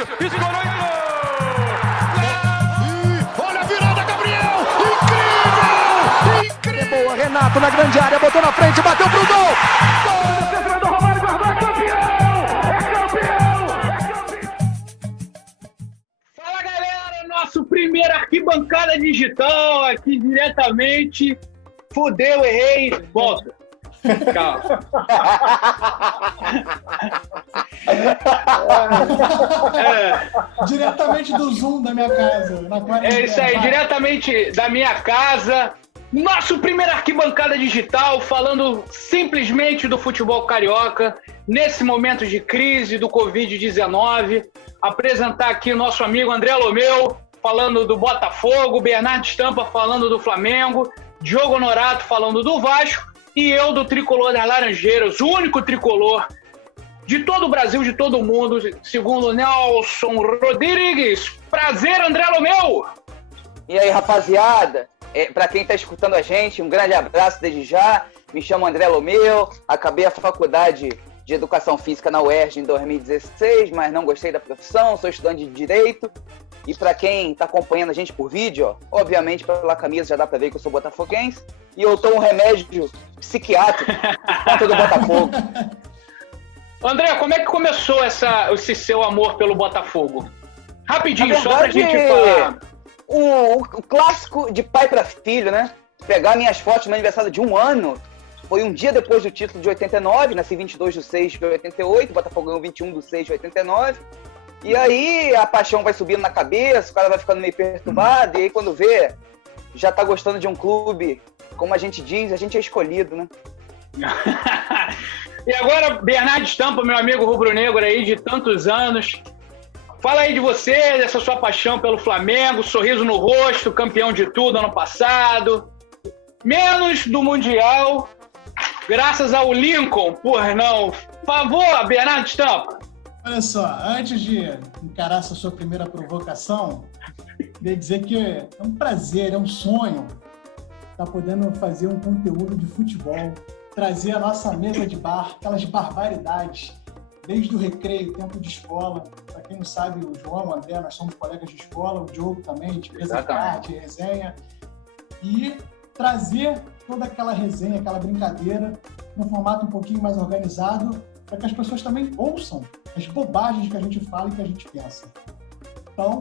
Cássio, escorou e gol! Olha a virada, Gabriel! Incrível! Incrível! É boa, Renato na grande área, botou na frente, bateu pro gol! Gol! Defesa do Romário, guardou, é campeão! É campeão! Fala, galera! Nosso primeiro arquibancada digital aqui diretamente. Fudeu, errei. Volta. Calma. Diretamente do Zoom da minha casa. Na É isso aí, diretamente da minha casa. Nosso primeiro arquibancada digital, falando simplesmente do futebol carioca, nesse momento de crise do Covid-19. Apresentar aqui o nosso amigo André Lomeu, falando do Botafogo, Bernardo Stampa falando do Flamengo, Diogo Honorato falando do Vasco e eu do Tricolor das Laranjeiras, o único tricolor de todo o Brasil, de todo o mundo, segundo Nelson Rodrigues. Prazer, André Lomeu! E aí, rapaziada, para quem está escutando a gente, um grande abraço desde já. Me chamo André Lomeu, acabei a faculdade de Educação Física na UERJ em 2016, mas não gostei da profissão, sou estudante de Direito. E para quem está acompanhando a gente por vídeo, ó, obviamente pela camisa já dá para ver que eu sou botafoguense. E eu tomo um remédio psiquiátrico contra do Botafogo. André, como é que começou esse seu amor pelo Botafogo? Rapidinho, Na verdade, só pra gente falar. O clássico de pai para filho, né? Pegar minhas fotos no meu aniversário de 1 ano, foi um dia depois do título de 89, nasci 22 de 6 de 88, o Botafogo ganhou 21 de 6 de 89. E aí a paixão vai subindo na cabeça, o cara vai ficando meio perturbado, e aí quando vê, já tá gostando de um clube, como a gente diz, a gente é escolhido, né? E agora, Bernardo Stampa, meu amigo rubro-negro aí de tantos anos. Fala aí de você, dessa sua paixão pelo Flamengo, sorriso no rosto, campeão de tudo ano passado. Menos do Mundial, graças ao Lincoln, por não. Por favor, Bernardo Stampa. Olha só, antes de encarar essa sua primeira provocação, queria dizer que é um prazer, é um sonho estar podendo fazer um conteúdo de futebol, trazer a nossa mesa de bar, aquelas barbaridades, desde o recreio, tempo de escola. Para quem não sabe, o João, o André, nós somos colegas de escola, o Diogo também, de mesa de bar, de resenha. E trazer toda aquela resenha, aquela brincadeira, num formato um pouquinho mais organizado, para que as pessoas também ouçam as bobagens que a gente fala e que a gente pensa. Então,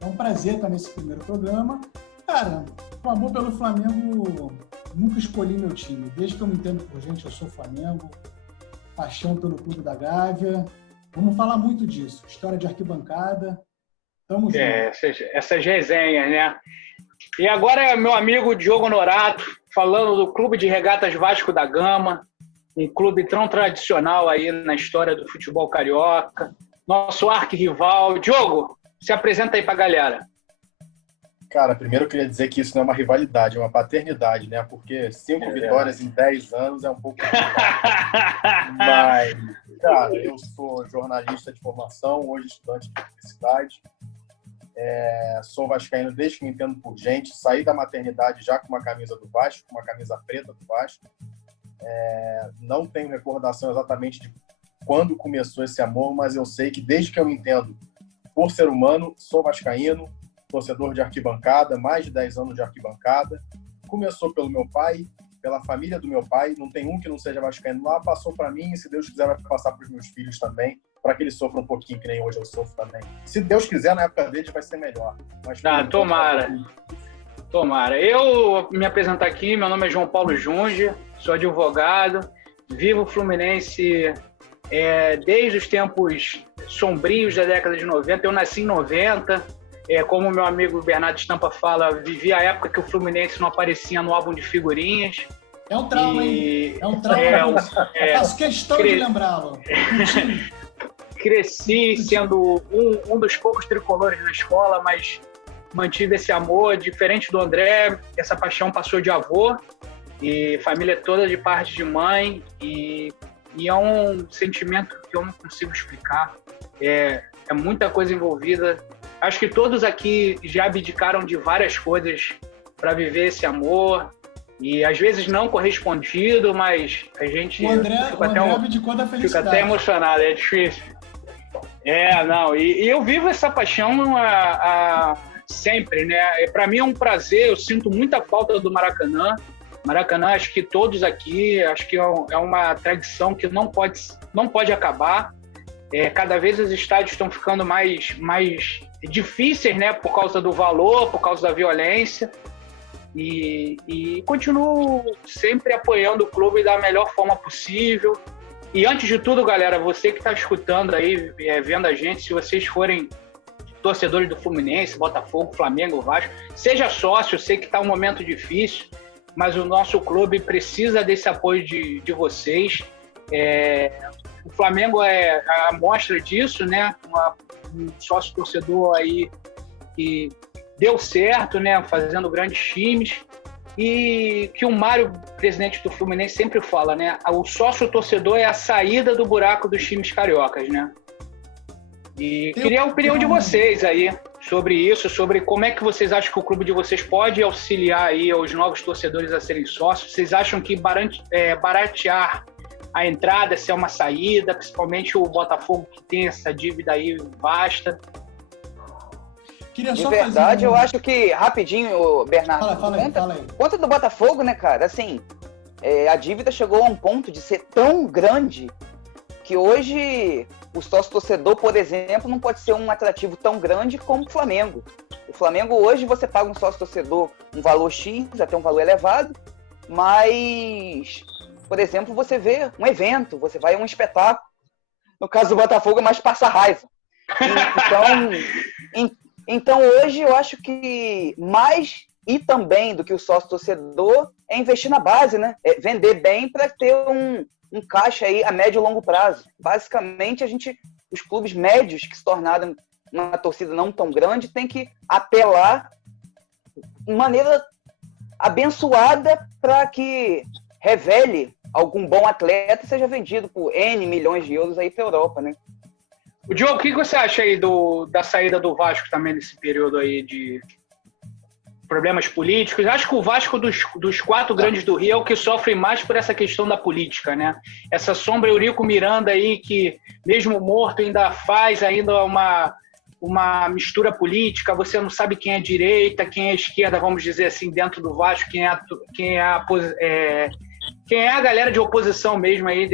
é um prazer estar nesse primeiro programa. Cara, o amor pelo Flamengo, nunca escolhi meu time. Desde que eu me entendo por gente, eu sou Flamengo. Paixão pelo Clube da Gávea. Vamos falar muito disso. História de arquibancada. Tamo junto. Essas resenhas, né? E agora, meu amigo Diogo Honorato, falando do Clube de Regatas Vasco da Gama, um clube tão tradicional aí na história do futebol carioca. Nosso arquirrival. Diogo, se apresenta aí pra galera. Cara, primeiro eu queria dizer que isso não é uma rivalidade, é uma paternidade, né? Porque 5 vitórias em 10 anos é um pouco complicado. Mas, cara, eu sou jornalista de formação, hoje estudante de publicidade. Sou vascaíno desde que me entendo por gente. Saí da maternidade já com uma camisa do Vasco, com uma camisa preta do Vasco. Não tenho recordação exatamente de quando começou esse amor, mas eu sei que desde que eu me entendo por ser humano, sou vascaíno, torcedor de arquibancada, mais de 10 anos de arquibancada. Começou pelo meu pai, pela família do meu pai, não tem um que não seja vascaíno lá, passou para mim e se Deus quiser vai passar para os meus filhos também, para que eles sofram um pouquinho, que nem hoje eu sofro também. Se Deus quiser, na época deles vai ser melhor. Mas, tomara. Tomara. Eu me apresentar aqui, meu nome é João Paulo Junge, sou advogado, vivo Fluminense desde os tempos sombrios da década de 90. Eu nasci em 90, como meu amigo Bernardo Stampa fala, vivi a época que o Fluminense não aparecia no álbum de figurinhas. É um trauma, hein? É um trauma. Faço questão de lembrá-lo. Cresci sendo um dos poucos tricolores na escola, mas mantive esse amor. Diferente do André, essa paixão passou de avô e família toda de parte de mãe, e é um sentimento que eu não consigo explicar. É muita coisa envolvida. Acho que todos aqui já abdicaram de várias coisas para viver esse amor, e às vezes não correspondido, mas a gente o André abdicou da felicidade. Fica até emocionado, é difícil. Não, e eu vivo essa paixão sempre, né? Para mim é um prazer, eu sinto muita falta do Maracanã. Maracanã, acho que todos aqui, acho que é uma tradição que não pode acabar. Cada vez os estádios estão ficando mais difíceis, né? Por causa do valor, por causa da violência. E continuo sempre apoiando o clube da melhor forma possível. E antes de tudo, galera, você que está escutando aí, vendo a gente, se vocês forem torcedores do Fluminense, Botafogo, Flamengo, Vasco, seja sócio, eu sei que está um momento difícil, mas o nosso clube precisa desse apoio de vocês. O Flamengo é a amostra disso, né? Um sócio torcedor aí que deu certo, né? Fazendo grandes times. E que o Mário, presidente do Fluminense, sempre fala, né? O sócio-torcedor é a saída do buraco dos times cariocas, né? E queria a opinião de vocês aí sobre isso, sobre como é que vocês acham que o clube de vocês pode auxiliar aí os novos torcedores a serem sócios. Vocês acham que baratear a entrada se é uma saída, principalmente o Botafogo que tem essa dívida aí vasta? De verdade, eu acho que, rapidinho, Bernardo, fala aí. Conta do Botafogo, né, cara? Assim, a dívida chegou a um ponto de ser tão grande que hoje o sócio-torcedor, por exemplo, não pode ser um atrativo tão grande como o Flamengo. O Flamengo, hoje, você paga um sócio-torcedor um valor X, até um valor elevado, mas, por exemplo, você vê um evento, você vai a um espetáculo. No caso do Botafogo, é mais passa raiva. Então, hoje, eu acho que mais e também do que o sócio-torcedor é investir na base, né? Vender bem para ter um caixa aí a médio e longo prazo. Basicamente, os clubes médios que se tornaram uma torcida não tão grande têm que apelar de maneira abençoada para que revele algum bom atleta e seja vendido por N milhões de euros aí para a Europa, né? O Diogo, o que você acha aí da saída do Vasco também nesse período aí de problemas políticos? Acho que o Vasco dos 4 grandes do Rio é o que sofre mais por essa questão da política, né? Essa sombra Eurico Miranda aí que, mesmo morto, ainda faz ainda uma mistura política. Você não sabe quem é direita, quem é esquerda, vamos dizer assim, dentro do Vasco, quem é a galera de oposição mesmo aí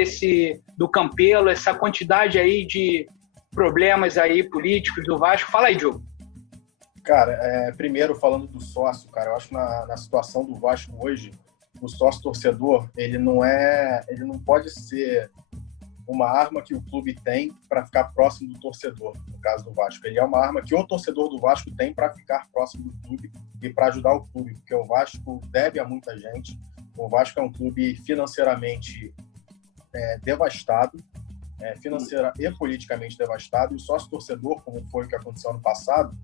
do Campelo, essa quantidade aí de problemas aí políticos do Vasco. Fala aí, Diogo. Cara, primeiro falando do sócio, cara, eu acho que na situação do Vasco hoje, o sócio-torcedor, ele não pode ser uma arma que o clube tem para ficar próximo do torcedor, no caso do Vasco. Ele é uma arma que o torcedor do Vasco tem para ficar próximo do clube e para ajudar o clube, porque o Vasco deve a muita gente. O Vasco é um clube financeiramente devastado, financeira e politicamente devastado, e o sócio-torcedor, como foi o que aconteceu ano passado,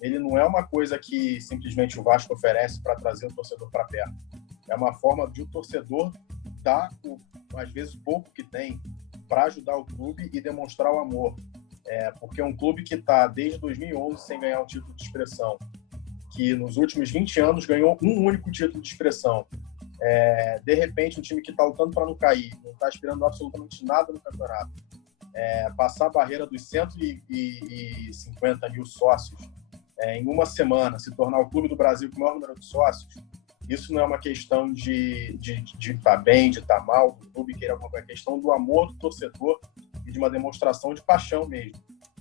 ele não é uma coisa que simplesmente o Vasco oferece para trazer o torcedor para perto. É uma forma de o torcedor dar, às vezes, pouco que tem para ajudar o clube e demonstrar o amor. Porque é um clube que está desde 2011 sem ganhar um título de expressão, que nos últimos 20 anos ganhou um único título de expressão. De repente, um time que está lutando para não cair, não está esperando absolutamente nada no campeonato, passar a barreira dos 150 mil sócios em uma semana, se tornar o clube do Brasil com o maior número de sócios, isso não é uma questão de estar bem, de estar mal, do clube querer alguma coisa, é questão do amor do torcedor e de uma demonstração de paixão mesmo.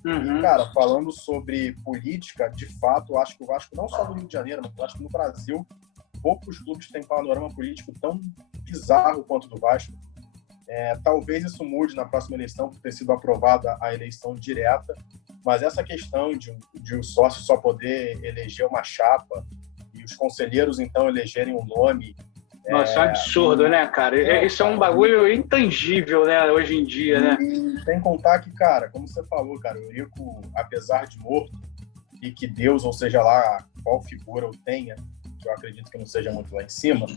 Uhum. E, cara, falando sobre política, de fato, eu acho que o Vasco, não só no Rio de Janeiro, mas eu acho que no Brasil, poucos clubes têm panorama político tão bizarro quanto o do Vasco. Talvez isso mude na próxima eleição, por ter sido aprovada a eleição direta, mas essa questão de o sócio só poder eleger uma chapa e os conselheiros, então, elegerem um nome... Nossa, é um absurdo, né, cara? Isso é um bagulho intangível, né, hoje em dia, né? E sem contar que, cara, como você falou, cara, o Eurico, apesar de morto, e que Deus, ou seja lá, qual figura o tenha, que eu acredito que não seja muito lá em cima,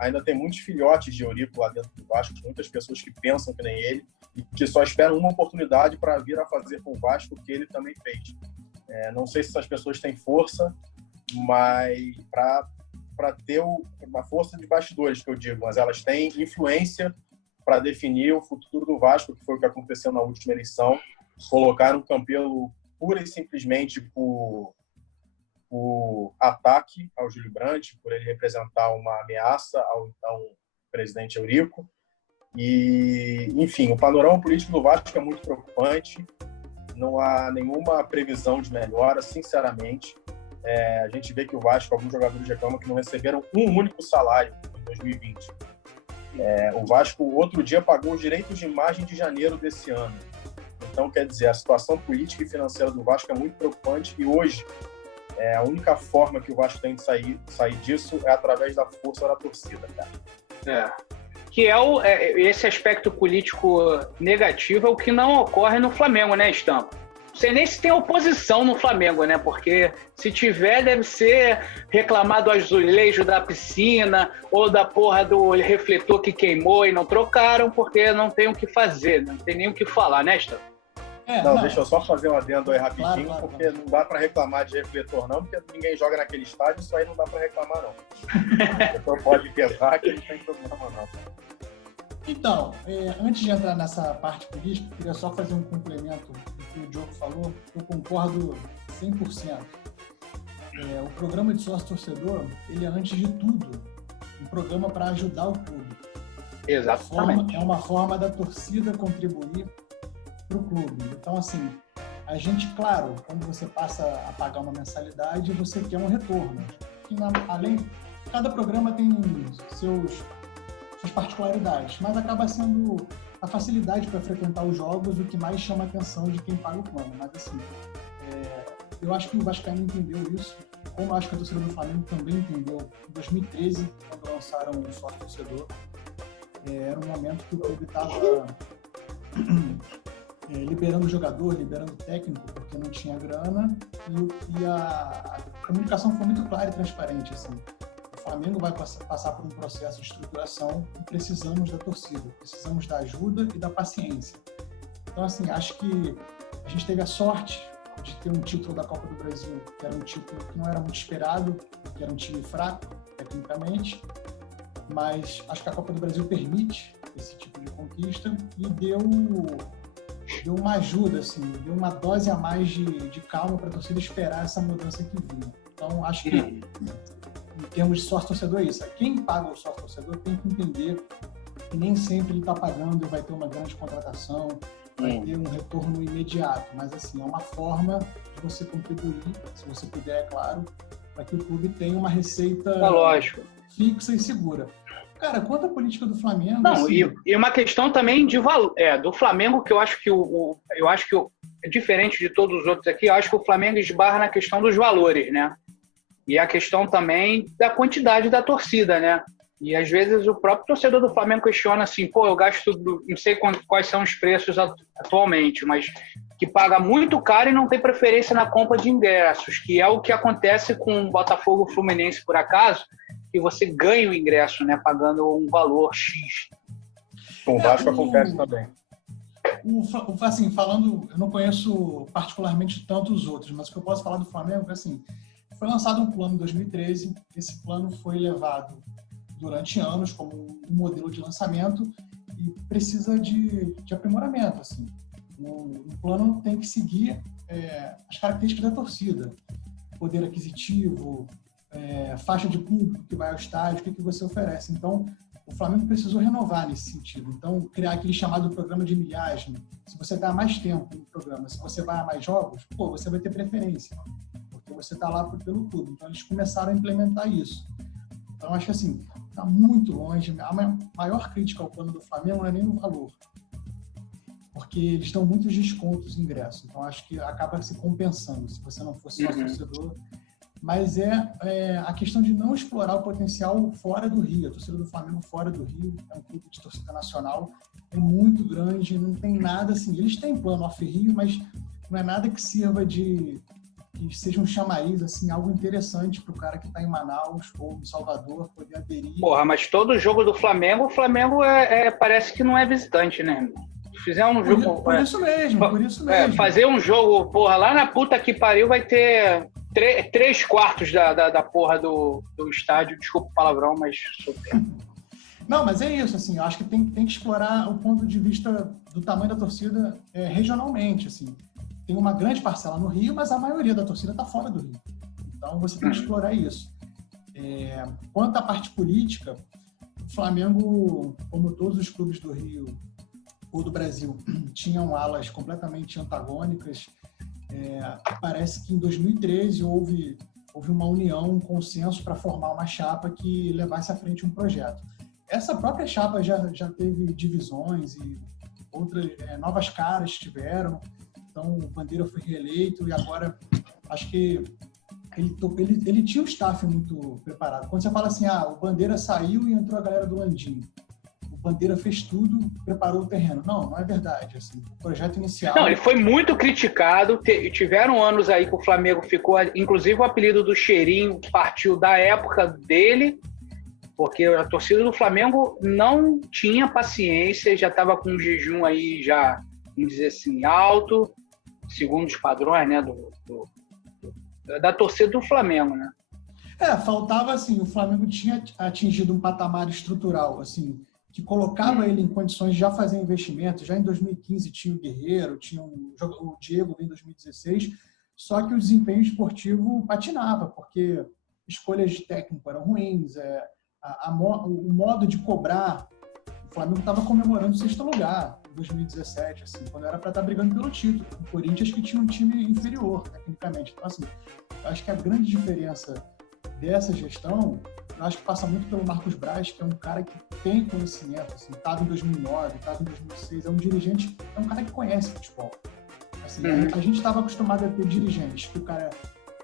ainda tem muitos filhotes de Eurico lá dentro do Vasco, muitas pessoas que pensam que nem ele, e que só esperam uma oportunidade para vir a fazer com o Vasco o que ele também fez. Não sei se essas pessoas têm força, mas para ter uma força de bastidores, que eu digo, mas elas têm influência para definir o futuro do Vasco, que foi o que aconteceu na última eleição. Colocaram o Campelo pura e simplesmente por ataque ao Júlio Brandt, por ele representar uma ameaça ao então presidente Eurico. E, enfim, o panorama político do Vasco é muito preocupante. Não há nenhuma previsão de melhora, sinceramente. A gente vê que o Vasco, alguns jogadores reclamam que não receberam um único salário em 2020. O Vasco, outro dia, pagou os direitos de imagem de janeiro desse ano. Então, quer dizer, a situação política e financeira do Vasco é muito preocupante e hoje a única forma que o Vasco tem de sair disso é através da força da torcida, cara. Que esse aspecto político negativo é o que não ocorre no Flamengo, né, Stampa? Não sei nem se tem oposição no Flamengo, né? Porque se tiver, deve ser reclamar do azulejo da piscina ou da porra do refletor que queimou e não trocaram, porque não tem o que fazer, não tem nem o que falar, né, Stampa? Não, deixa eu só fazer um adendo aí rapidinho, claro. Porque não dá para reclamar de refletor não, porque ninguém joga naquele estádio, isso aí não dá para reclamar não. Então pode pensar que não tem problema não. Então, antes de entrar nessa parte política, eu queria só fazer um complemento do que o Diogo falou. Eu concordo 100%. O programa de sócio-torcedor, ele é, antes de tudo, um programa para ajudar o clube. Exatamente. É uma forma da torcida contribuir para o clube. Então, assim, a gente, claro, quando você passa a pagar uma mensalidade, você quer um retorno. Cada programa tem suas particularidades, mas acaba sendo a facilidade para frequentar os jogos o que mais chama a atenção de quem paga o plano. Mas, assim, eu acho que o Vascaíno entendeu isso, como eu acho que a torcida do Flamengo também entendeu. Em 2013, quando lançaram o sócio-torcedor, era um momento que o clube estava liberando jogador, liberando técnico, porque não tinha grana, e a comunicação foi muito clara e transparente. Assim. O Flamengo vai passar por um processo de estruturação e precisamos da torcida, precisamos da ajuda e da paciência. Então, assim, acho que a gente teve a sorte de ter um título da Copa do Brasil, que era um título que não era muito esperado, que era um time fraco, tecnicamente, mas acho que a Copa do Brasil permite esse tipo de conquista e deu uma ajuda, assim, deu uma dose a mais de calma para a torcida esperar essa mudança que vinha. Então, acho que, em termos de sócio-torcedor, é isso. Quem paga o sócio-torcedor tem que entender que nem sempre ele está pagando e vai ter uma grande contratação, vai ter um retorno imediato, mas, assim, é uma forma de você contribuir, se você puder, é claro, para que o clube tenha uma receita fixa e segura. Cara, quanto à política do Flamengo... Não, assim... e uma questão também de valor, do Flamengo, que eu acho que é diferente de todos os outros aqui, eu acho que o Flamengo esbarra na questão dos valores, né? E a questão também da quantidade da torcida, né? E às vezes o próprio torcedor do Flamengo questiona assim, eu gasto, não sei quais são os preços atualmente, mas que paga muito caro e não tem preferência na compra de ingressos, que é o que acontece com o Botafogo Fluminense, por acaso, que você ganha o ingresso, né, pagando um valor X. Com o Vasco acontece também. Assim, falando, eu não conheço particularmente tantos outros, mas o que eu posso falar do Flamengo é assim, foi lançado um plano em 2013, esse plano foi levado durante anos como um modelo de lançamento e precisa de aprimoramento, assim. O plano tem que seguir as características da torcida, poder aquisitivo, faixa de público que vai ao estádio, o que você oferece. Então, o Flamengo precisou renovar nesse sentido. Então, criar aquele chamado programa de milhagem. Se você está mais tempo no programa, se você vai a mais jogos, você vai ter preferência, porque você está lá pelo clube. Então, eles começaram a implementar isso. Então, acho que assim, está muito longe. A maior crítica ao plano do Flamengo não é nem no valor, porque eles dão muitos descontos em ingresso. Então, acho que acaba se compensando, se você não fosse sócio-torcedor. Mas a questão de não explorar o potencial fora do Rio. A torcida do Flamengo fora do Rio é um clube de torcida nacional, é muito grande, não tem nada assim. Eles têm plano off-Rio, mas não é nada que sirva que seja um chamariz, assim, algo interessante para o cara que está em Manaus ou em Salvador poder aderir. Mas todo jogo do Flamengo, o Flamengo parece que não é visitante, né, irmão? Fizer um jogo... Por isso mesmo. Fazer um jogo, lá na puta que pariu vai ter 3/4 da porra do estádio, desculpa o palavrão, mas super. Não, mas é isso, assim, eu acho que tem que explorar o ponto de vista do tamanho da torcida regionalmente, assim. Tem uma grande parcela no Rio, mas a maioria da torcida está fora do Rio. Então, você tem que explorar isso. Quanto à parte política, o Flamengo, como todos os clubes do Rio ou do Brasil, tinham alas completamente antagônicas. Parece que em 2013 houve uma união, um consenso para formar uma chapa que levasse à frente um projeto. Essa própria chapa já teve divisões e outras novas caras tiveram. Então, o Bandeira foi reeleito e agora acho que ele tinha um staff muito preparado. Quando você fala assim, o Bandeira saiu e entrou a galera do Landim. O Bandeira fez tudo, preparou o terreno. Não é verdade. Assim, o projeto inicial... Não, ele foi muito criticado. Tiveram anos aí que o Flamengo ficou... Inclusive, o apelido do Cheirinho partiu da época dele, porque a torcida do Flamengo não tinha paciência, já estava com um jejum aí, já, vamos dizer assim, alto, segundo os padrões, né, da torcida do Flamengo, né? Faltava, assim, o Flamengo tinha atingido um patamar estrutural, assim, que colocava ele em condições de já fazer investimento. Já em 2015 tinha o Guerreiro, tinha o Diego em 2016, só que o desempenho esportivo patinava, porque escolhas de técnico eram ruins, o modo de cobrar. O Flamengo estava comemorando o 6º lugar em 2017, assim, quando era para estar brigando pelo título. O Corinthians que tinha um time inferior, tecnicamente. Então, assim, eu acho que a grande diferença dessa gestão, eu acho que passa muito pelo Marcos Braz, que é um cara que tem conhecimento, assim, estava em 2009, estava em 2006, é um dirigente, é um cara que conhece futebol. Assim, a gente estava acostumado a ter dirigentes que o cara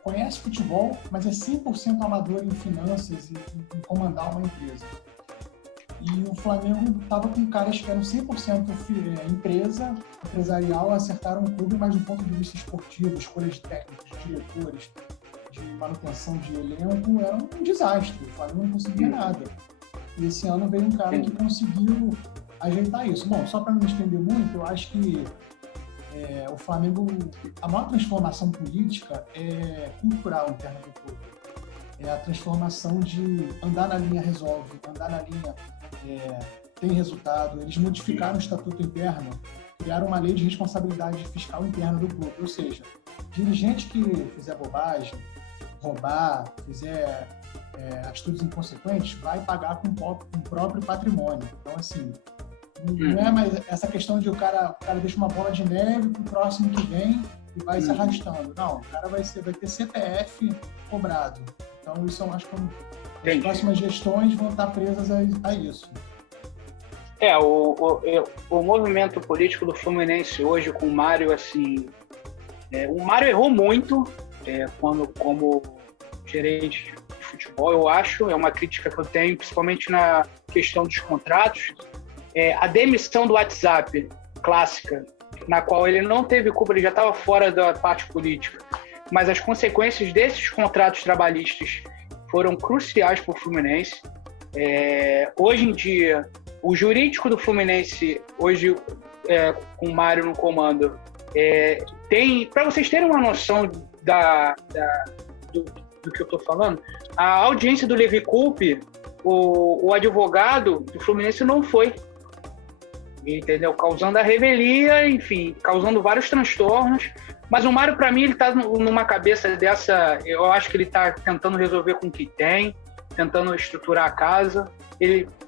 conhece futebol, mas é 100% amador em finanças e em comandar uma empresa. E o Flamengo estava com caras que eram 100% empresarial, acertaram o clube, mas do ponto de vista esportivo, escolhas de técnicos, de diretores, de manutenção de elenco, era um desastre. O Flamengo não conseguia nada. E esse ano veio um cara que conseguiu ajeitar isso. Bom, só para não me estender muito, eu acho que o Flamengo, a maior transformação política é cultural interna do clube. É a transformação de andar na linha resolve, andar na linha tem resultado. Eles modificaram o estatuto interno, criaram uma lei de responsabilidade fiscal interna do clube. Ou seja, dirigente que fizer bobagem, roubar, fizer atitudes inconsequentes, vai pagar com o próprio patrimônio. Então, assim, não é mais essa questão de o cara deixa uma bola de neve pro próximo que vem e vai se arrastando. Não, o cara vai ter CPF cobrado. Então, isso eu acho que as próximas gestões vão estar presas a isso. O movimento político do Fluminense hoje com o Mário, assim... o Mário errou muito como gerente de futebol, eu acho. É uma crítica que eu tenho, principalmente na questão dos contratos. A demissão do WhatsApp, clássica, na qual ele não teve culpa, ele já estava fora da parte política. Mas as consequências desses contratos trabalhistas foram cruciais para o Fluminense. Hoje em dia, o jurídico do Fluminense, hoje com o Mário no comando, tem, para vocês terem uma noção do que eu estou falando, a audiência do Levi Coupe, o advogado do Fluminense não foi, entendeu? Causando a revelia, enfim, causando vários transtornos. Mas o Mário, para mim, ele está numa cabeça dessa... Eu acho que ele está tentando resolver com o que tem, tentando estruturar a casa.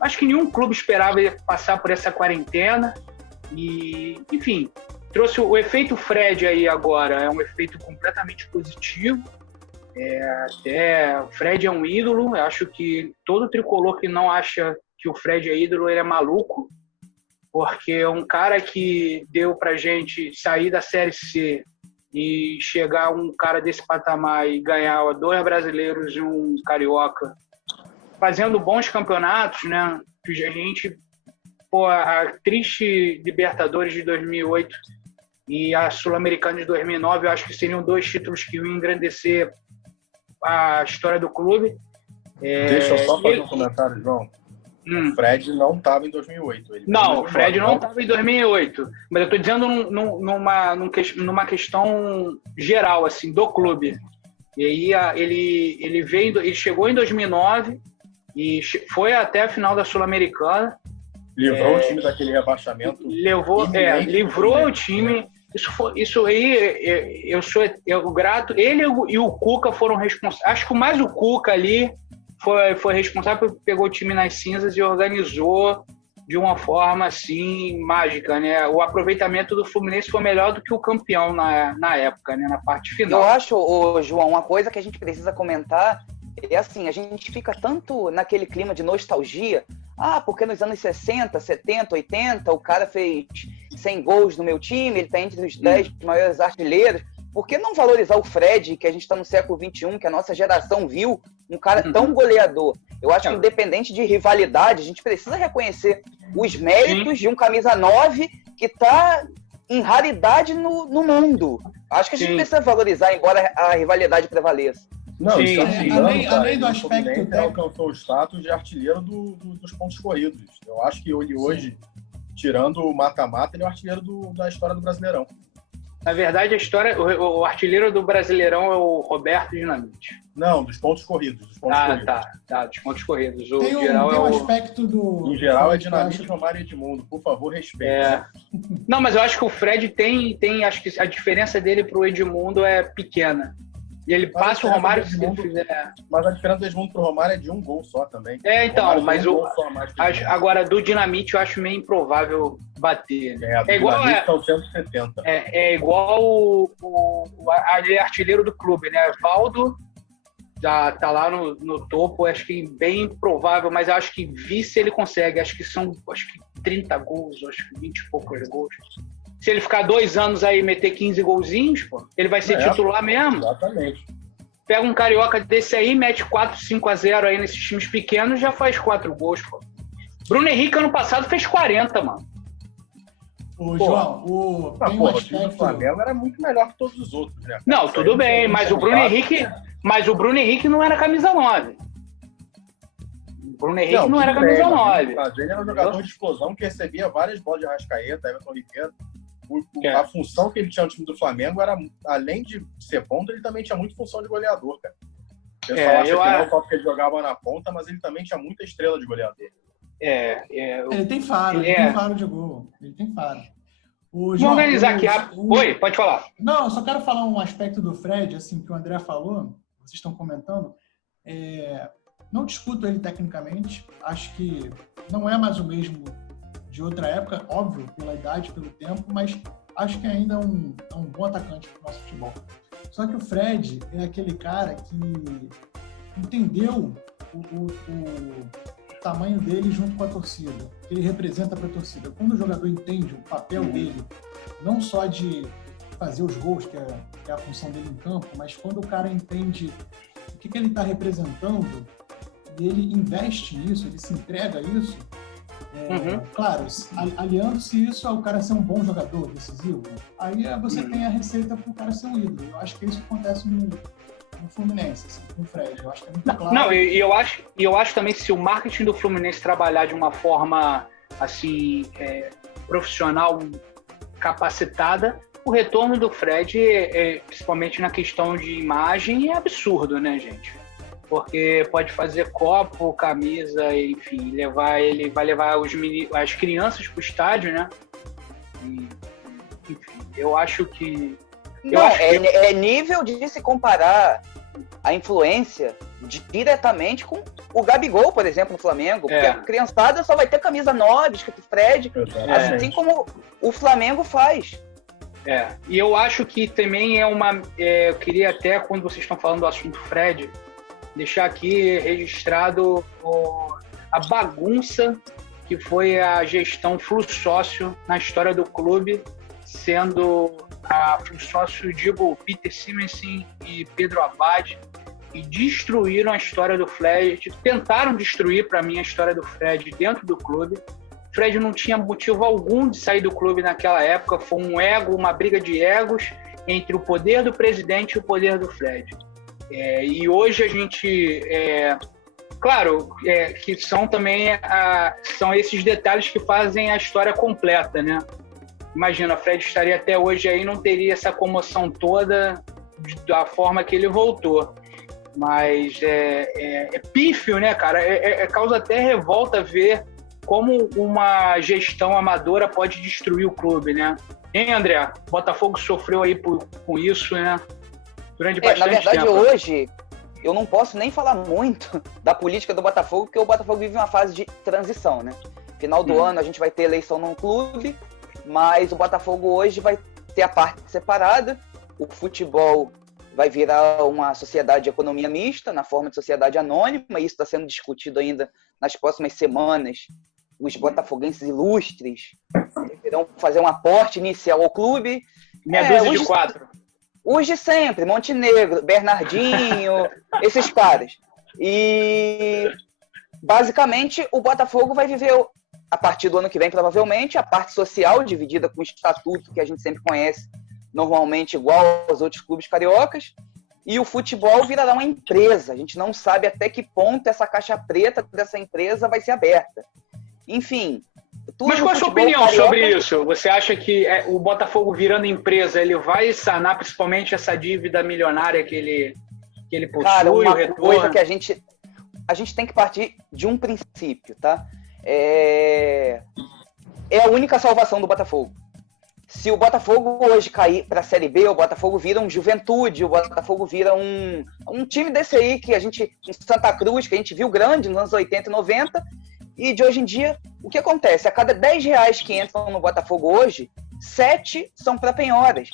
Acho que nenhum clube esperava ele passar por essa quarentena. E, enfim, trouxe o efeito Fred aí agora. É um efeito completamente positivo. Até o Fred é um ídolo. Eu acho que todo tricolor que não acha que o Fred é ídolo, ele é maluco. Porque é um cara que deu pra gente sair da Série C e chegar um cara desse patamar e ganhar 2 brasileiros e um carioca, fazendo bons campeonatos, né? A gente, a triste Libertadores de 2008 e a Sul-Americana de 2009, eu acho que seriam 2 títulos que iam engrandecer a história do clube. Deixa eu só fazer um comentário, João. O Fred não estava em 2008. O Fred não estava em 2008. Mas eu estou dizendo numa questão geral, assim, do clube. E aí ele chegou em 2009 e foi até a final da Sul-Americana. Livrou o time daquele rebaixamento. Livrou o time. Isso aí, eu grato. Ele e o Cuca foram responsáveis. Acho que mais o Cuca ali foi responsável porque pegou o time nas cinzas e organizou de uma forma assim mágica, né? O aproveitamento do Fluminense foi melhor do que o campeão na época, né? Na parte final. Eu acho, João, uma coisa que a gente precisa comentar é assim, a gente fica tanto naquele clima de nostalgia, porque nos anos 60, 70, 80, o cara fez 100 gols no meu time, ele tá entre os 10 maiores artilheiros. Por que não valorizar o Fred, que a gente está no século XXI, que a nossa geração viu, um cara tão goleador? Eu acho que independente de rivalidade, a gente precisa reconhecer os méritos de um camisa 9 que está em raridade no mundo. Acho que a gente precisa valorizar, embora a rivalidade prevaleça. Não, além do aspecto técnico, alcançou o status de artilheiro dos pontos corridos. Eu acho que ele hoje, tirando o mata-mata, ele é o artilheiro da história do Brasileirão. Na verdade, o artilheiro do Brasileirão é o Roberto Dinamite. Não, dos pontos corridos. Dos pontos corridos. Tem um aspecto do... Em geral é Dinamite, Romário e Edmundo. Por favor, respeite. Não, mas eu acho que o Fred tem... Acho que a diferença dele pro Edmundo é pequena. E ele passa o Romário se ele fizer... Mas a diferença do Edmundo pro Romário é de um gol só também. Então, mas agora do Dinamite eu acho meio improvável bater. É igual são 170. É igual o artilheiro do clube, né? Valdo já tá lá no topo, acho que bem improvável, mas eu acho que vice ele consegue. Acho que são 30 gols, acho que 20 e poucos gols. Se ele ficar 2 anos aí e meter 15 golzinhos, pô, ele vai ser titular mesmo. Exatamente. Pega um carioca desse aí, mete 4, 5-0 aí nesses times pequenos, já faz 4 gols, pô. Bruno Henrique, ano passado, fez 40, mano. João, o time do Flamengo era muito melhor que todos os outros, né? Não, tudo bem, mas o Bruno Henrique não era camisa 9. O Bruno Henrique não era camisa 9. Mas ele era um jogador de explosão que recebia várias bolas de Arrascaeta, Everton Ribeiro. A função que ele tinha no time do Flamengo era, além de ser ponta, ele também tinha muita função de goleador, cara. O pessoal acha que não só porque ele jogava na ponta, mas ele também tinha muita estrela de goleador. Ele tem faro, ele tem faro de gol. Ele tem faro. Vamos organizar aqui. Oi, pode falar. Não, eu só quero falar um aspecto do Fred, assim, que o André falou, vocês estão comentando. Não discuto ele tecnicamente, acho que não é mais o mesmo de outra época, óbvio, pela idade, pelo tempo, mas acho que ainda é um bom atacante para o nosso futebol. Só que o Fred é aquele cara que entendeu o tamanho dele junto com a torcida, que ele representa para a torcida. Quando o jogador entende o papel dele, não só de fazer os gols, que é a função dele em campo, mas quando o cara entende o que ele está representando e ele investe nisso, ele se entrega a isso, claro, aliando-se isso ao cara ser um bom jogador, decisivo, aí você tem a receita para o cara ser um ídolo. Eu acho que isso acontece no Fluminense, assim, com o Fred. Eu acho que é muito claro. Não, eu acho também que se o marketing do Fluminense trabalhar de uma forma assim, profissional, capacitada, o retorno do Fred, principalmente na questão de imagem, é absurdo, né, gente? Porque pode fazer copo, camisa, enfim, vai levar as crianças para o estádio, né? E, enfim, eu acho que... É nível de se comparar a influência diretamente com o Gabigol, por exemplo, no Flamengo. Porque a criançada só vai ter camisa 9, escrito Fred, assim como o Flamengo faz. E eu acho que também eu queria até, quando vocês estão falando do assunto Fred, deixar aqui registrado a bagunça que foi a gestão Flu-Sócio na história do clube, sendo a Flu-Sócio, digo, Peter Simonsen e Pedro Abad, e destruíram a história do Fred, tentaram destruir, para mim, a história do Fred dentro do clube. O Fred não tinha motivo algum de sair do clube naquela época, foi uma briga de egos entre o poder do presidente e o poder do Fred. E hoje a gente, claro, que são também são esses detalhes que fazem a história completa, né? Imagina, Fred estaria até hoje aí, não teria essa comoção toda da forma que ele voltou. Mas é pífio, né, cara? Causa até revolta ver como uma gestão amadora pode destruir o clube, né? Hein, André? O Botafogo sofreu aí com isso, né? Durante bastante tempo. Na verdade, hoje, eu não posso nem falar muito da política do Botafogo, porque o Botafogo vive uma fase de transição, né? Final do ano a gente vai ter eleição no clube, mas o Botafogo hoje vai ter a parte separada, o futebol vai virar uma sociedade de economia mista, na forma de sociedade anônima, e isso está sendo discutido ainda nas próximas semanas. Os botafoguenses ilustres deverão fazer um aporte inicial ao clube. Meia dúzia de 4. Os de sempre, Montenegro, Bernardinho, esses caras. E, basicamente, o Botafogo vai viver, a partir do ano que vem, provavelmente, a parte social, dividida com o estatuto que a gente sempre conhece, normalmente igual aos outros clubes cariocas, e o futebol virará uma empresa. A gente não sabe até que ponto essa caixa preta dessa empresa vai ser aberta. Enfim... Mas qual a sua opinião sobre isso? Você acha que o Botafogo virando empresa, ele vai sanar principalmente essa dívida milionária que ele possui? Cara, uma coisa que a gente tem que partir de um princípio, tá? É a única salvação do Botafogo. Se o Botafogo hoje cair para a Série B, o Botafogo vira um Juventude, o Botafogo vira um time desse aí que a gente, em Santa Cruz, que a gente viu grande nos anos 80 e 90, e de hoje em dia, o que acontece? A cada R$10 que entram no Botafogo hoje, 7 são para penhoras.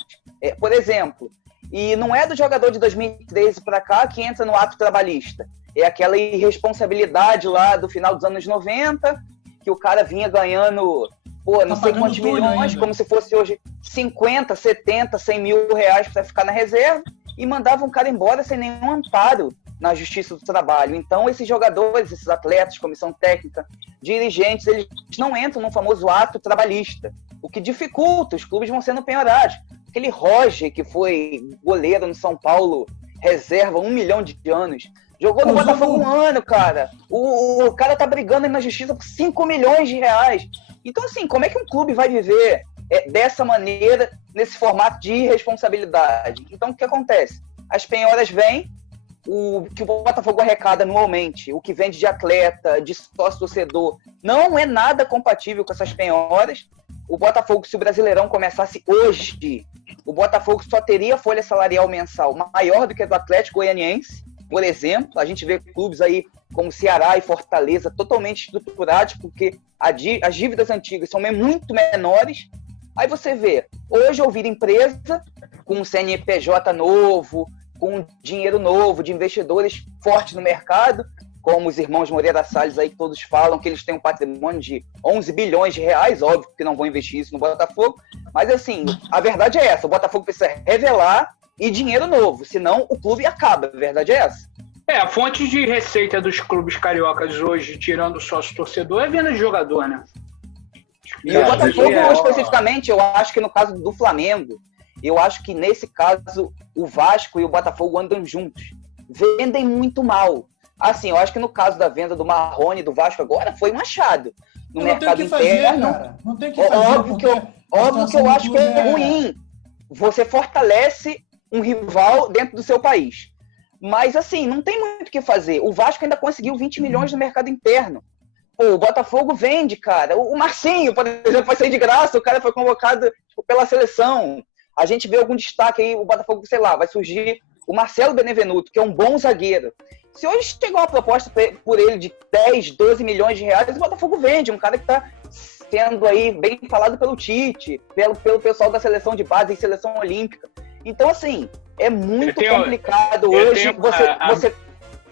Por exemplo, e não é do jogador de 2013 para cá que entra no ato trabalhista. É aquela irresponsabilidade lá do final dos anos 90, que o cara vinha ganhando, não sei quantos milhões, como se fosse hoje 50, 70, 100 mil reais para ficar na reserva, e mandava um cara embora sem nenhum amparo na Justiça do Trabalho. Então, esses jogadores, esses atletas, comissão técnica, dirigentes, eles não entram no famoso ato trabalhista, o que dificulta, os clubes vão sendo penhorados. Aquele Roger, que foi goleiro no São Paulo, reserva 1 milhão de anos, jogou no Botafogo 1 ano, cara. O cara tá brigando aí na Justiça por 5 milhões de reais. Então, assim, como é que um clube vai viver dessa maneira, nesse formato de irresponsabilidade? Então, o que acontece? As penhoras vêm, o que o Botafogo arrecada anualmente, o que vende de atleta, de sócio-torcedor, não é nada compatível com essas penhoras. O Botafogo, se o Brasileirão começasse hoje, o Botafogo só teria folha salarial mensal maior do que a do Atlético Goianiense, por exemplo. A gente vê clubes aí como Ceará e Fortaleza totalmente estruturados, porque as dívidas antigas são muito menores. Aí você vê, hoje eu viro empresa com um CNPJ novo, com dinheiro novo, de investidores fortes no mercado, como os irmãos Moreira Salles aí, que todos falam que eles têm um patrimônio de 11 bilhões de reais, óbvio que não vão investir isso no Botafogo, mas assim, a verdade é essa, o Botafogo precisa revelar e dinheiro novo, senão o clube acaba, a verdade é essa. A fonte de receita dos clubes cariocas hoje, tirando o sócio-torcedor, é venda de jogador, né? E o Botafogo, especificamente, eu acho que no caso do Flamengo, eu acho que nesse caso o Vasco e o Botafogo andam juntos. Vendem muito mal. Assim, eu acho que no caso da venda do Marrone do Vasco agora foi um achado. No mercado interno. Não tem que fazer, óbvio que eu acho que é ruim. Você fortalece um rival dentro do seu país. Mas assim, não tem muito o que fazer. O Vasco ainda conseguiu 20 milhões no mercado interno. O Botafogo vende, cara. O Marcinho, por exemplo, vai sair de graça. O cara foi convocado pela seleção. A gente vê algum destaque aí, o Botafogo, sei lá, vai surgir o Marcelo Benevenuto, que é um bom zagueiro. Se hoje chegar uma proposta por ele de 10, 12 milhões de reais, o Botafogo vende. Um cara que está sendo aí bem falado pelo Tite, pelo pessoal da seleção de base e seleção olímpica. Então, assim, é muito complicado hoje você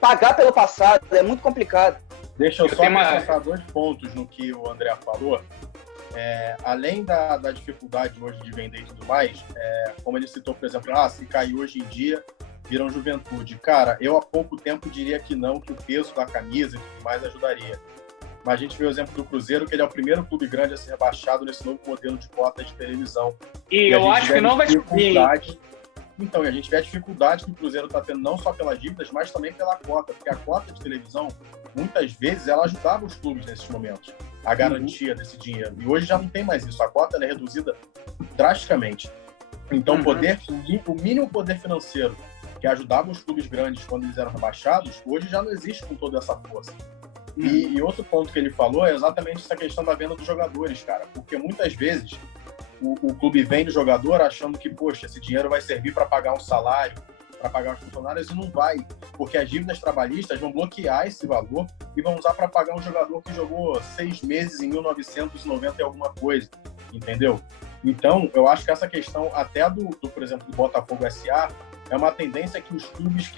pagar pelo passado, é muito complicado. Deixa eu só acrescentar 2 pontos no que o André falou. Além da dificuldade hoje de vender e tudo mais, como ele citou, por exemplo, se cair hoje em dia, viram Juventude. Cara, eu há pouco tempo diria que não, que o peso da camisa e tudo mais ajudaria. Mas a gente vê o exemplo do Cruzeiro, que ele é o primeiro clube grande a ser rebaixado nesse novo modelo de cota de televisão. E eu acho que não vai subir. Então, e a gente vê a dificuldade que o Cruzeiro está tendo não só pelas dívidas, mas também pela cota, porque a cota de televisão, muitas vezes, ela ajudava os clubes nesses momentos, a garantia desse dinheiro. E hoje já não tem mais isso, a cota é reduzida drasticamente. Então, o mínimo poder financeiro que que ajudava os clubes grandes quando eles eram rebaixados, hoje já não existe com toda essa força. E outro ponto que ele falou é exatamente essa questão da venda dos jogadores, cara. Porque muitas vezes o clube vende o jogador achando que, poxa, esse dinheiro vai servir para pagar um salário, para pagar os funcionários, e não vai. Porque as dívidas trabalhistas vão bloquear esse valor e vão usar para pagar um jogador que jogou 6 meses em 1990 e alguma coisa, entendeu? Então, eu acho que essa questão até por exemplo, do Botafogo S.A. é uma tendência que os clubes,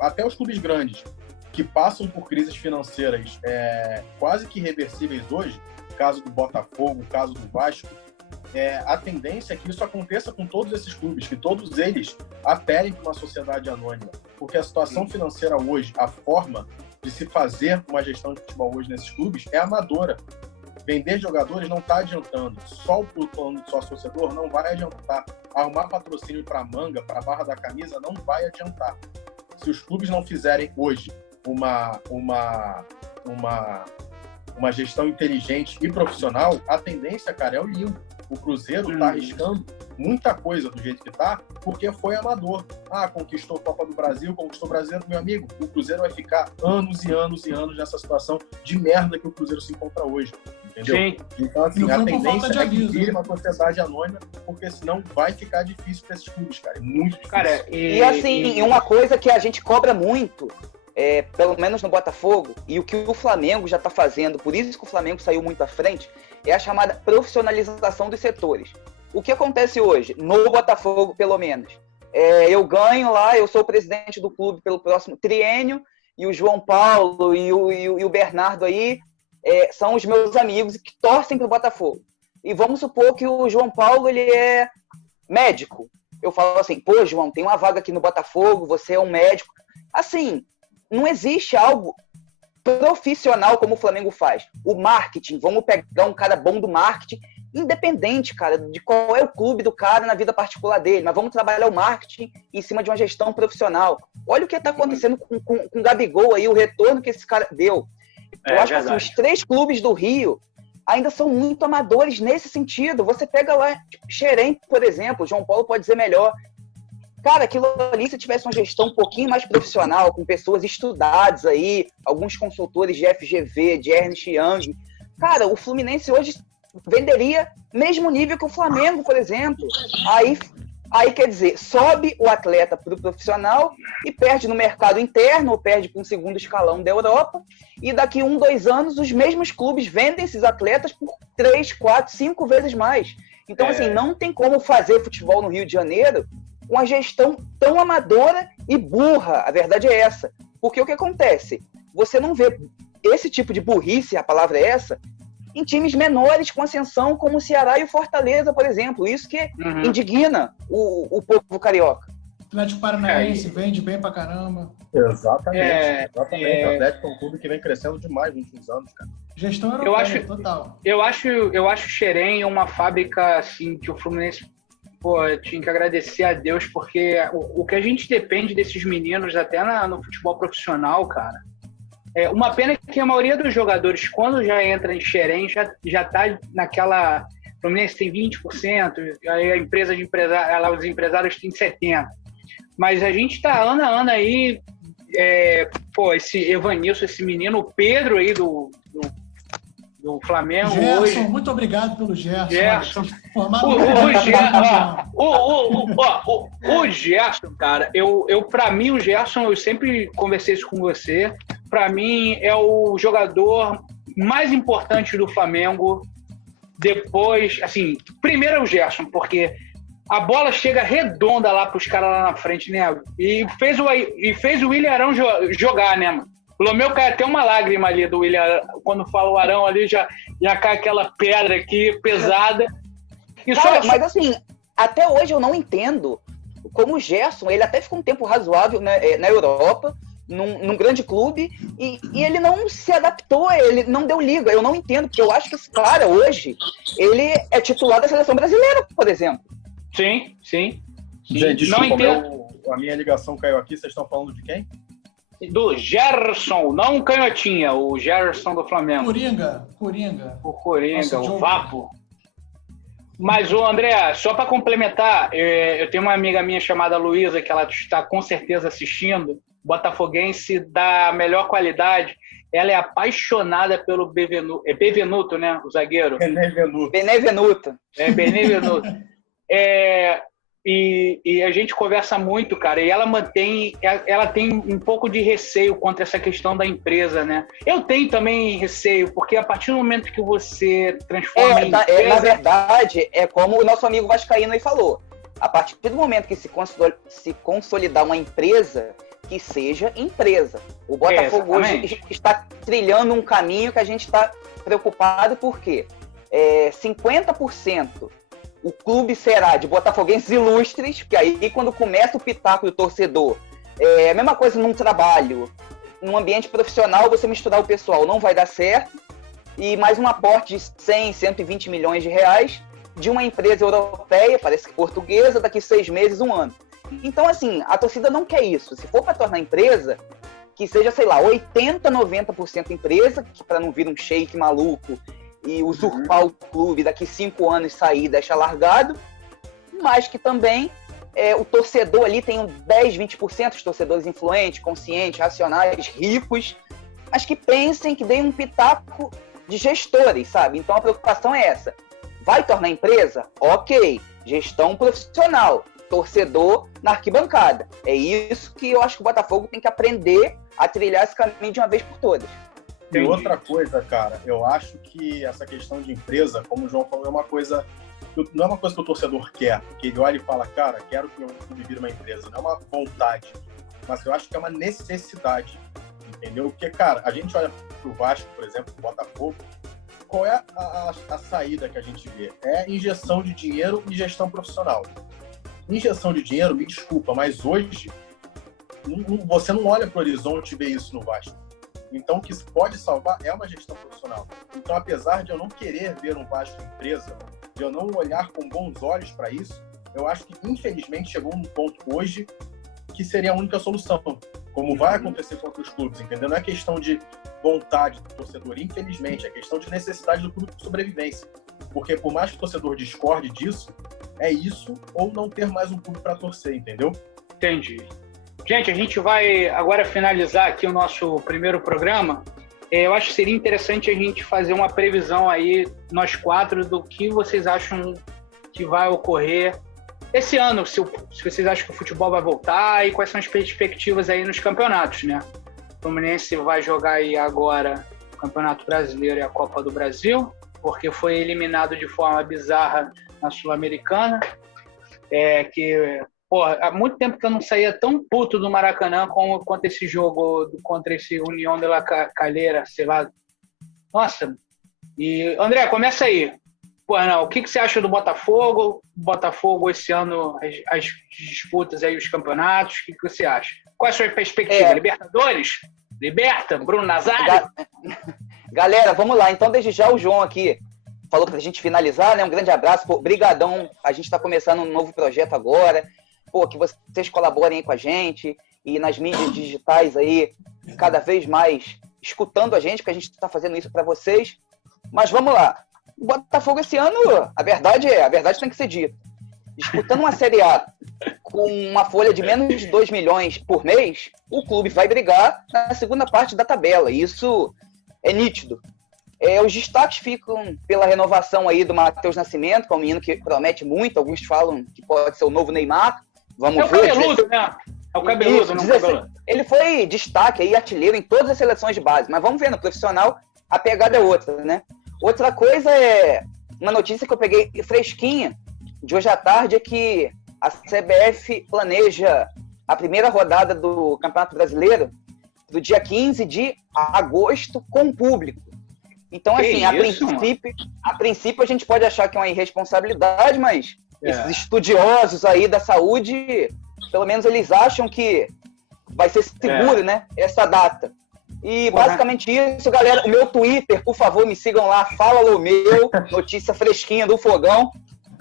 até os clubes grandes, que passam por crises financeiras quase que irreversíveis hoje, caso do Botafogo, caso do Vasco, a tendência é que isso aconteça com todos esses clubes, que todos eles apelem para uma sociedade anônima. Porque a situação financeira hoje, a forma de se fazer uma gestão de futebol hoje nesses clubes é amadora. Vender jogadores não está adiantando. Só o plano de sócio torcedor não vai adiantar. Arrumar patrocínio para a manga, para a barra da camisa, não vai adiantar. Se os clubes não fizerem hoje uma gestão inteligente e profissional, a tendência, cara, é o limbo. O Cruzeiro está arriscando muita coisa do jeito que está, porque foi amador. Conquistou a Copa do Brasil, conquistou o Brasileiro, meu amigo. O Cruzeiro vai ficar anos e anos e anos nessa situação de merda que o Cruzeiro se encontra hoje. Entendeu? Sim. Então, assim, a tendência é que vire uma sociedade anônima, porque senão vai ficar difícil para esses clubes, cara. É muito difícil. Cara, e uma coisa que a gente cobra muito, pelo menos no Botafogo, e o que o Flamengo já está fazendo, por isso que o Flamengo saiu muito à frente, é a chamada profissionalização dos setores. O que acontece hoje, no Botafogo pelo menos, eu ganho lá, eu sou o presidente do clube pelo próximo triênio, e o João Paulo e o Bernardo aí são os meus amigos que torcem para o Botafogo. E vamos supor que o João Paulo ele é médico. Eu falo assim, pô, João, tem uma vaga aqui no Botafogo, você é um médico. Assim, não existe algo profissional como o Flamengo faz. O marketing, vamos pegar um cara bom do marketing, independente, cara, de qual é o clube do cara na vida particular dele, mas vamos trabalhar o marketing em cima de uma gestão profissional. Olha o que está acontecendo com o Gabigol aí, o retorno que esse cara deu. Eu acho que assim, os 3 clubes do Rio ainda são muito amadores nesse sentido. Você pega lá, tipo, Xerém, por exemplo, o João Paulo pode dizer melhor. Cara, aquilo ali, se tivesse uma gestão um pouquinho mais profissional, com pessoas estudadas aí, alguns consultores de FGV, de Ernst Young, cara, o Fluminense hoje venderia mesmo nível que o Flamengo, por exemplo. Aí quer dizer, sobe o atleta para o profissional e perde no mercado interno, ou perde para um segundo escalão da Europa, e daqui 1, 2 anos os mesmos clubes vendem esses atletas por 3, 4, 5 vezes mais. Então, assim, não tem como fazer futebol no Rio de Janeiro com uma gestão tão amadora e burra. A verdade é essa. Porque o que acontece? Você não vê esse tipo de burrice, a palavra é essa, em times menores com ascensão, como o Ceará e o Fortaleza, por exemplo. Isso que indigna o povo carioca. O Atlético Paranaense vende bem pra caramba. Exatamente. O Atlético é um clube que vem crescendo demais nos últimos anos, cara. Gestão europeia, total. Eu acho Xerém uma fábrica assim, que o Fluminense tinha que agradecer a Deus, porque o que a gente depende desses meninos, até no futebol profissional, cara, uma pena que a maioria dos jogadores, quando já entra em Xerém, já tá naquela... O Fluminense tem 20%, aí a empresa os empresários têm 70%. Mas a gente tá ano a ano aí, esse Evanilson, esse menino, o Pedro aí do Flamengo Gerson, hoje. Muito obrigado pelo Gerson. O Gerson, cara, pra mim o Gerson, eu sempre conversei isso com você, pra mim é o jogador mais importante do Flamengo. Depois, assim, primeiro é o Gerson, porque a bola chega redonda lá pros caras lá na frente, né? E fez o William Arão jogar, né, mano? O Lomeu cai até uma lágrima ali do William, quando fala o Arão ali, já cai aquela pedra aqui, pesada. Mas assim, até hoje eu não entendo como o Gerson, ele até ficou um tempo razoável na Europa, num grande clube, e ele não se adaptou, ele não deu liga. Eu não entendo, porque eu acho que esse cara hoje, ele é titular da seleção brasileira, por exemplo. Sim. Gente, desculpa, a minha ligação caiu aqui, vocês estão falando de quem? Do Gerson, não o Canhotinha, o Gerson do Flamengo. Coringa. O Coringa, o Vapo. Mas, ô André, só para complementar, eu tenho uma amiga minha chamada Luísa, que ela está com certeza assistindo, botafoguense da melhor qualidade. Ela é apaixonada pelo Benevenuto. É Benevenuto, né? O zagueiro. Benevenuto. É Benevenuto. E a gente conversa muito, cara, e ela tem um pouco de receio contra essa questão da empresa, né? Eu tenho também receio, porque a partir do momento que você transforma em empresa... Na verdade, é como o nosso amigo vascaíno aí falou. A partir do momento que se consolidar uma empresa, que seja empresa. O Botafogo hoje está trilhando um caminho que a gente está preocupado, porque 50%... o clube será de botafoguenses ilustres, porque aí quando começa o pitaco do torcedor, é a mesma coisa num trabalho, num ambiente profissional, você misturar o pessoal não vai dar certo, e mais um aporte de 100, 120 milhões de reais de uma empresa europeia, parece que portuguesa, daqui 6 meses, 1 ano. Então, assim, a torcida não quer isso. Se for para tornar empresa, que seja, sei lá, 80%, 90% empresa, para não vir um shake maluco e usurpar o clube, daqui 5 anos sair e deixar largado, mas que também o torcedor ali tem 10, 20% de torcedores influentes, conscientes, racionais, ricos, mas que pensem, que deem um pitaco de gestores, sabe? Então a preocupação é essa. Vai tornar empresa? Ok. Gestão profissional. Torcedor na arquibancada. É isso que eu acho que o Botafogo tem que aprender a trilhar esse caminho de uma vez por todas. E outra coisa, cara, eu acho que essa questão de empresa, como o João falou, não é uma coisa que o torcedor quer, que ele olha e fala, cara, quero que o clube vire uma empresa. Não é uma vontade, mas eu acho que é uma necessidade, entendeu? Porque, cara, a gente olha pro Vasco, por exemplo, pro Botafogo, qual é a saída que a gente vê? É injeção de dinheiro e gestão profissional. Injeção de dinheiro, me desculpa, mas hoje você não olha pro horizonte e vê isso no Vasco. Então, o que pode salvar é uma gestão profissional. Então, apesar de eu não querer ver um Vasco empresa, de eu não olhar com bons olhos para isso, eu acho que, infelizmente, chegou um ponto hoje que seria a única solução. Como vai acontecer com outros clubes, entendeu? Não é questão de vontade do torcedor, infelizmente, é questão de necessidade do clube de sobrevivência. Porque, por mais que o torcedor discorde disso, é isso ou não ter mais um clube para torcer, entendeu? Entendi. Gente, a gente vai agora finalizar aqui o nosso primeiro programa. Eu acho que seria interessante a gente fazer uma previsão aí, nós 4, do que vocês acham que vai ocorrer esse ano, se vocês acham que o futebol vai voltar e quais são as perspectivas aí nos campeonatos, né? O Fluminense vai jogar aí agora o Campeonato Brasileiro e a Copa do Brasil, porque foi eliminado de forma bizarra na Sul-Americana, há muito tempo que eu não saía tão puto do Maracanã quanto esse jogo contra esse União de la Calera, sei lá. Nossa. E, André, começa aí. O que você acha do Botafogo? Botafogo esse ano, as disputas aí, os campeonatos, o que você acha? Qual é a sua perspectiva? Libertadores? Liberta? Bruno Nazário? Galera, vamos lá. Então, desde já o João aqui falou pra gente finalizar, né? Um grande abraço. Brigadão. A gente tá começando um novo projeto agora. Que vocês colaborem aí com a gente e nas mídias digitais aí, cada vez mais escutando a gente, porque a gente está fazendo isso para vocês. Mas vamos lá. O Botafogo esse ano, a verdade tem que ser dita. Disputando uma Série A com uma folha de menos de 2 milhões por mês, o clube vai brigar na segunda parte da tabela. Isso é nítido. Os destaques ficam pela renovação aí do Matheus Nascimento, que é um menino que promete muito. Alguns falam que pode ser o novo Neymar. Vamos ver. Cabeludo, né? É o cabeludo, não o cabeludo. Ele foi destaque aí, artilheiro em todas as seleções de base, mas vamos ver, no profissional a pegada é outra, né? Outra coisa é uma notícia que eu peguei fresquinha de hoje à tarde, é que a CBF planeja a primeira rodada do Campeonato Brasileiro do dia 15 de agosto com o público. Então, assim, a princípio a gente pode achar que é uma irresponsabilidade, mas esses estudiosos aí da saúde, pelo menos eles acham que vai ser seguro, né? Essa data. E basicamente isso, galera. O meu Twitter, por favor, me sigam lá. Fala Lomeu, notícia fresquinha do Fogão.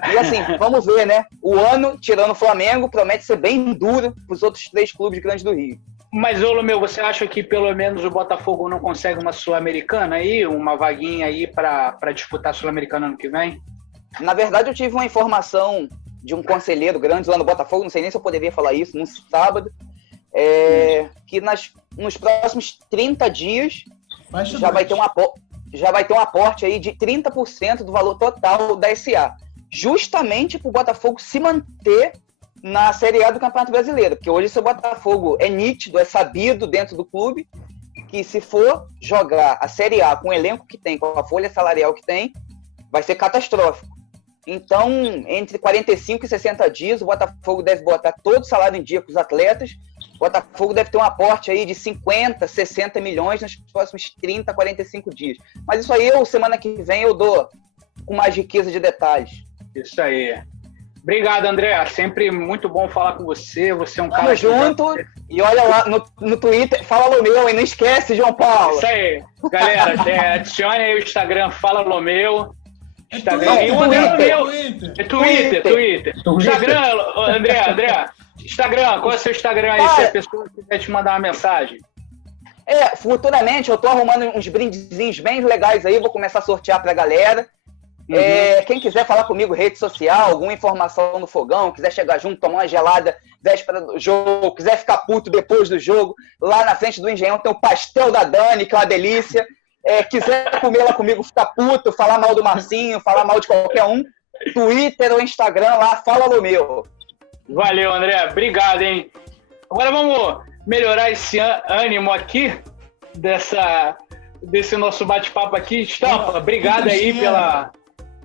E assim, vamos ver, né? O ano, tirando o Flamengo, promete ser bem duro para os outros 3 clubes grandes do Rio. Mas, Lomeu, você acha que pelo menos o Botafogo não consegue uma Sul-Americana aí? Uma vaguinha aí para disputar a Sul-Americana ano que vem? Na verdade, eu tive uma informação de um conselheiro grande lá no Botafogo, não sei nem se eu poderia falar isso, no sábado, que nos próximos 30 dias já vai ter um aporte aí de 30% do valor total da SA, justamente para o Botafogo se manter na Série A do Campeonato Brasileiro, porque hoje, se o Botafogo é nítido, é sabido dentro do clube, que se for jogar a Série A com o elenco que tem, com a folha salarial que tem, vai ser catastrófico. Então, entre 45 e 60 dias, o Botafogo deve botar todo o salário em dia com os atletas. O Botafogo deve ter um aporte aí de 50, 60 milhões nos próximos 30, 45 dias. Mas isso aí, semana que vem, eu dou com mais riqueza de detalhes. Isso aí. Obrigado, André. Sempre muito bom falar com você. Você é um cara... Tamo junto. E olha lá no Twitter, fala Lomeu, e não esquece, João Paulo. Isso aí. Galera, adicione aí o Instagram, fala Lomeu. Instagram. Twitter. Instagram, André. Instagram, qual é o seu Instagram aí, se a pessoa quiser te mandar uma mensagem? Futuramente eu tô arrumando uns brindezinhos bem legais aí, vou começar a sortear pra galera. Quem quiser falar comigo, rede social, alguma informação no fogão, quiser chegar junto, tomar uma gelada véspera do jogo, quiser ficar puto depois do jogo, lá na frente do Engenhão tem o pastel da Dani, que é uma delícia. Quiser comer lá comigo, ficar puto, falar mal do Marcinho, falar mal de qualquer um, Twitter ou Instagram lá, fala Lomeu. Valeu, André. Obrigado, hein? Agora vamos melhorar esse ânimo aqui desse nosso bate-papo aqui. Estampa, obrigado aí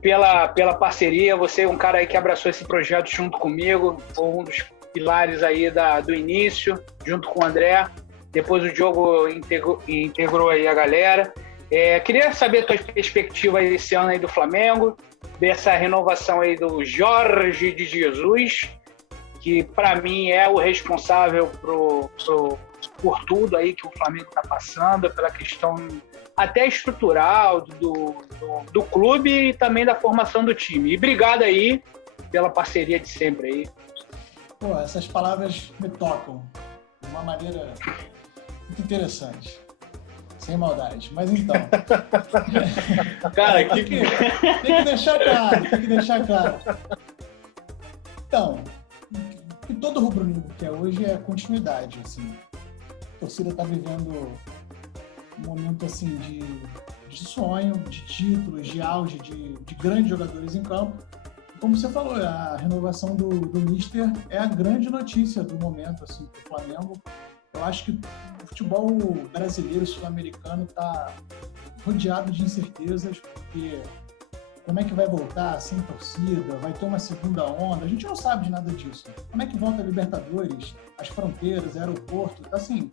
pela parceria. Você é um cara aí que abraçou esse projeto junto comigo, foi um dos pilares aí do início, junto com o André. Depois o Diogo integrou aí a galera. Queria saber a tua perspectiva aí esse ano aí do Flamengo, dessa renovação aí do Jorge de Jesus, que para mim é o responsável por tudo aí que o Flamengo está passando, pela questão até estrutural do clube e também da formação do time. E obrigado aí pela parceria de sempre aí. Pô, essas palavras me tocam de uma maneira muito interessante. Sem maldade. Mas então... Cara, tem que deixar claro. Então, o que todo rubro-negro quer hoje é continuidade, assim. A torcida está vivendo um momento, assim, de sonho, de títulos, de auge, de grandes jogadores em campo. Como você falou, a renovação do Mister é a grande notícia do momento, assim, para o Flamengo. Eu acho que o futebol brasileiro, sul-americano, está rodeado de incertezas, porque como é que vai voltar sem torcida? Vai ter uma segunda onda? A gente não sabe de nada disso. Como é que volta a Libertadores, as fronteiras, aeroporto? Então, assim,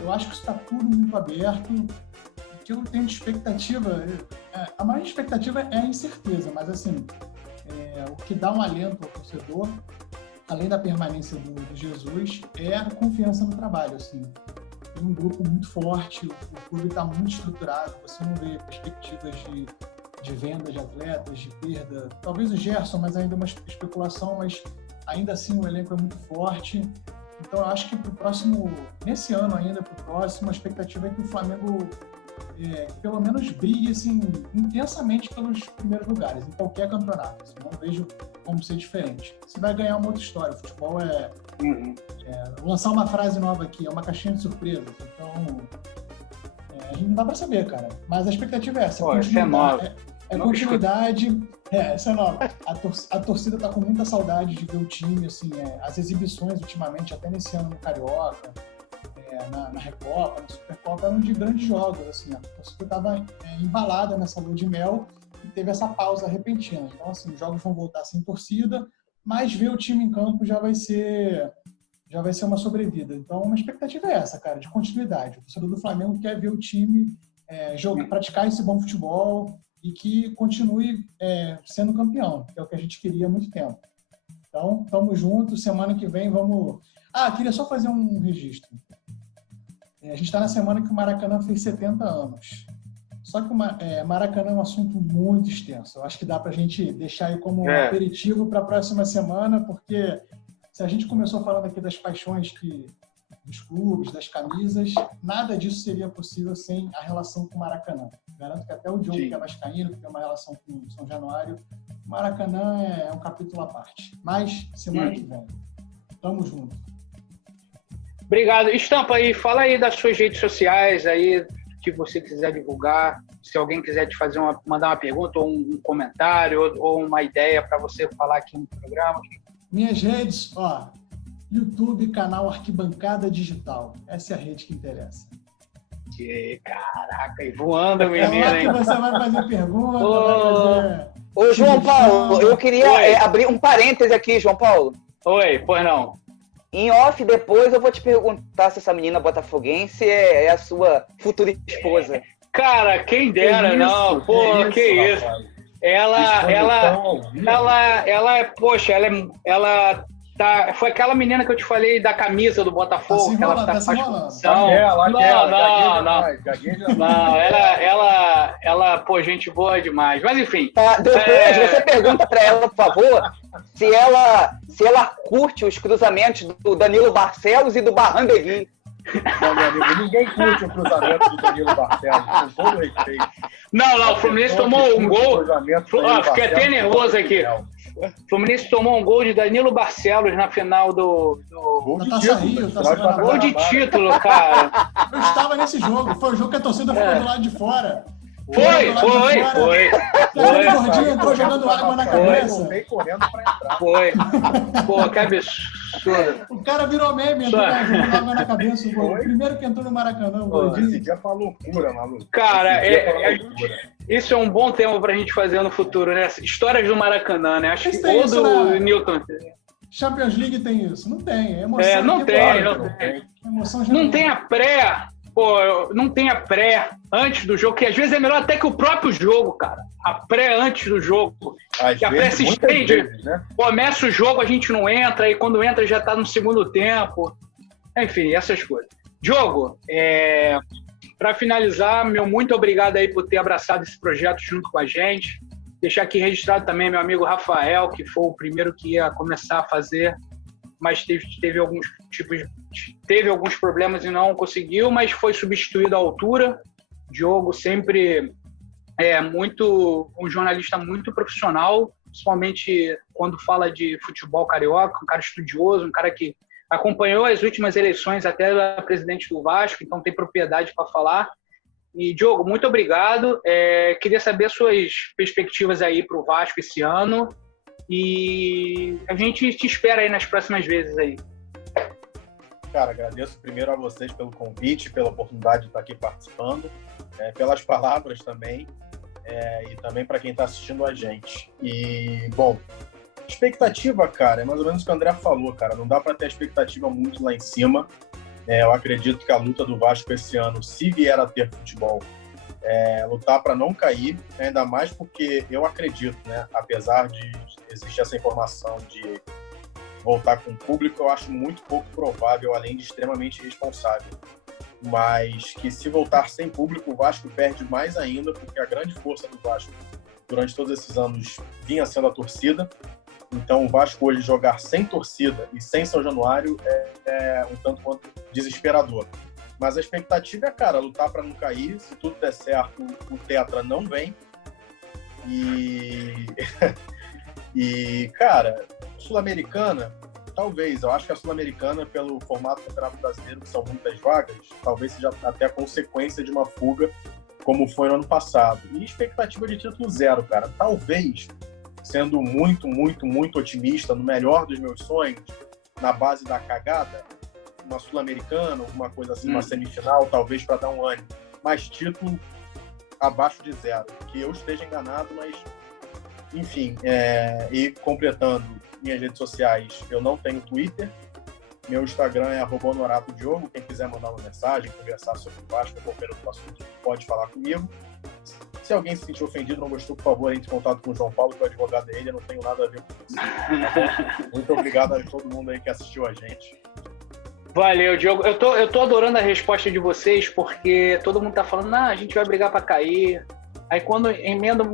eu acho que isso está tudo muito aberto. O que eu tenho de expectativa, a maior expectativa é a incerteza, mas, assim, o que dá um alento ao torcedor, além da permanência do Jesus, é a confiança no trabalho, assim. Tem um grupo muito forte, o clube está muito estruturado, você não vê perspectivas de venda de atletas, de perda. Talvez o Gerson, mas ainda uma especulação, mas ainda assim o elenco é muito forte. Então eu acho que nesse ano ainda, para o próximo, a expectativa é que o Flamengo pelo menos brigue assim, intensamente pelos primeiros lugares, em qualquer campeonato. Assim, não vejo como ser diferente. Se vai ganhar uma outra história, o futebol vou lançar uma frase nova aqui, é uma caixinha de surpresas. Então, a gente não dá para saber, cara. Mas a expectativa é essa. Pô, essa é nova. Continuidade. Essa é nova. A torcida tá com muita saudade de ver o time, assim, as exibições ultimamente, até nesse ano no Carioca, na Recopa, na Supercopa, eram de grandes jogos, assim. A torcida estava embalada nessa lua de mel e teve essa pausa repentina. Então, assim, os jogos vão voltar sem torcida, mas ver o time em campo já vai ser uma sobrevida. Então, uma expectativa é essa, cara, de continuidade. O torcedor do Flamengo quer ver o time praticar esse bom futebol e que continue sendo campeão, que é o que a gente queria há muito tempo. Então, estamos juntos. Semana que vem vamos... queria só fazer um registro. A gente está na semana que o Maracanã fez 70 anos. Só que o Maracanã é um assunto muito extenso. Eu acho que dá para a gente deixar aí como um aperitivo para a próxima semana, porque se a gente começou falando aqui das paixões dos clubes, das camisas, nada disso seria possível sem a relação com o Maracanã. Garanto que até o Diogo, que é vascaíno, que tem uma relação com o São Januário, Maracanã é um capítulo à parte. Mas semana que vem. Tamo junto. Obrigado. Estampa aí, fala aí das suas redes sociais aí, que você quiser divulgar. Se alguém quiser te mandar uma pergunta ou um comentário ou uma ideia para você falar aqui no programa. Minhas redes, YouTube, canal Arquibancada Digital. Essa é a rede que interessa. Caraca, e voando, menino, é lá hein? que você vai fazer pergunta, vai fazer... Ô, João Paulo, eu queria abrir um parêntese aqui, João Paulo. Oi, pois não. Em off, depois eu vou te perguntar se essa menina botafoguense é a sua futura esposa. Cara, quem dera, não. Pô, que isso. Ela tá. Foi aquela menina que eu te falei da camisa do Botafogo, que ela tá Não, ela, pô, gente boa demais. Mas enfim. Tá, depois você pergunta pra ela, por favor, se ela curte os cruzamentos do Danilo Barcelos e do Barrandegui. Não, meu amigo, ninguém curte o cruzamento do Danilo Barcelos, com todo respeito. Não, o Fluminense tomou um gol. Fiquei até nervoso aqui. O Fluminense tomou um gol de Danilo Barcelos na final do... Gol de título. Gol de título, cara. Eu estava nesse jogo. Foi o jogo que a torcida ficou do lado de fora. Foi. O gordinho entrou jogando água na cabeça. Foi. Pô, que absurdo. O cara virou meme, entrou jogando água na cabeça. O primeiro que entrou no Maracanã, o gordinho. Esse dia foi uma loucura, maluco. Cara, isso é um bom tema pra gente fazer no futuro, né? Histórias do Maracanã, né? Acho que ou do Newton. Champions League tem isso? Não tem. É emoção. Não tem. Não tem a pré. Pô, não tem a pré antes do jogo, que às vezes é melhor até que o próprio jogo, cara. A pré antes do jogo. Que a pré se estende. Né? Começa o jogo, a gente não entra, e quando entra já tá no segundo tempo. Enfim, essas coisas. Diogo, para finalizar, meu muito obrigado aí por ter abraçado esse projeto junto com a gente. Deixar aqui registrado também meu amigo Rafael, que foi o primeiro que ia começar a fazer, mas teve alguns problemas e não conseguiu, mas foi substituído à altura. Diogo sempre um jornalista muito profissional, principalmente quando fala de futebol carioca, um cara estudioso, um cara que acompanhou as últimas eleições até a presidente do Vasco, então tem propriedade para falar. E, Diogo, muito obrigado. Queria saber suas perspectivas aí para o Vasco esse ano. E a gente te espera aí nas próximas vezes aí. Cara, agradeço primeiro a vocês pelo convite, pela oportunidade de estar aqui participando, pelas palavras também, e também para quem está assistindo a gente. E, bom, expectativa, cara, é mais ou menos o que o André falou, cara. Não dá para ter expectativa muito lá em cima. Eu acredito que a luta do Vasco esse ano, se vier a ter futebol, lutar para não cair, ainda mais porque eu acredito, né, apesar de existir essa informação de voltar com o público, eu acho muito pouco provável, além de extremamente irresponsável. Mas que se voltar sem público, o Vasco perde mais ainda, porque a grande força do Vasco durante todos esses anos vinha sendo a torcida. Então o Vasco hoje jogar sem torcida e sem São Januário é um tanto quanto desesperador. Mas a expectativa é, cara, lutar para não cair. Se tudo der certo, o Tetra não vem. E cara, Sul-Americana, talvez. Eu acho que a Sul-Americana, pelo formato do Campeonato Brasileiro, que são muitas vagas, talvez seja até a consequência de uma fuga, como foi no ano passado. E expectativa de título zero, cara. Talvez, sendo muito, muito, muito otimista, no melhor dos meus sonhos, na base da cagada, uma Sul-Americana, alguma coisa assim, uma semifinal, talvez para dar um ânimo. Mas título abaixo de zero. Que eu esteja enganado, mas... Enfim, e completando minhas redes sociais, eu não tenho Twitter. Meu Instagram é @honoratodiogo. Quem quiser mandar uma mensagem, conversar sobre o Vasco, qualquer outro assunto, pode falar comigo. Se alguém se sentir ofendido, não gostou, por favor, entre em contato com o João Paulo, que é o advogado dele. Eu não tenho nada a ver com isso. Muito obrigado a todo mundo aí que assistiu a gente. Valeu, Diogo. Eu tô adorando a resposta de vocês, porque todo mundo tá falando, a gente vai brigar para cair. Aí quando emenda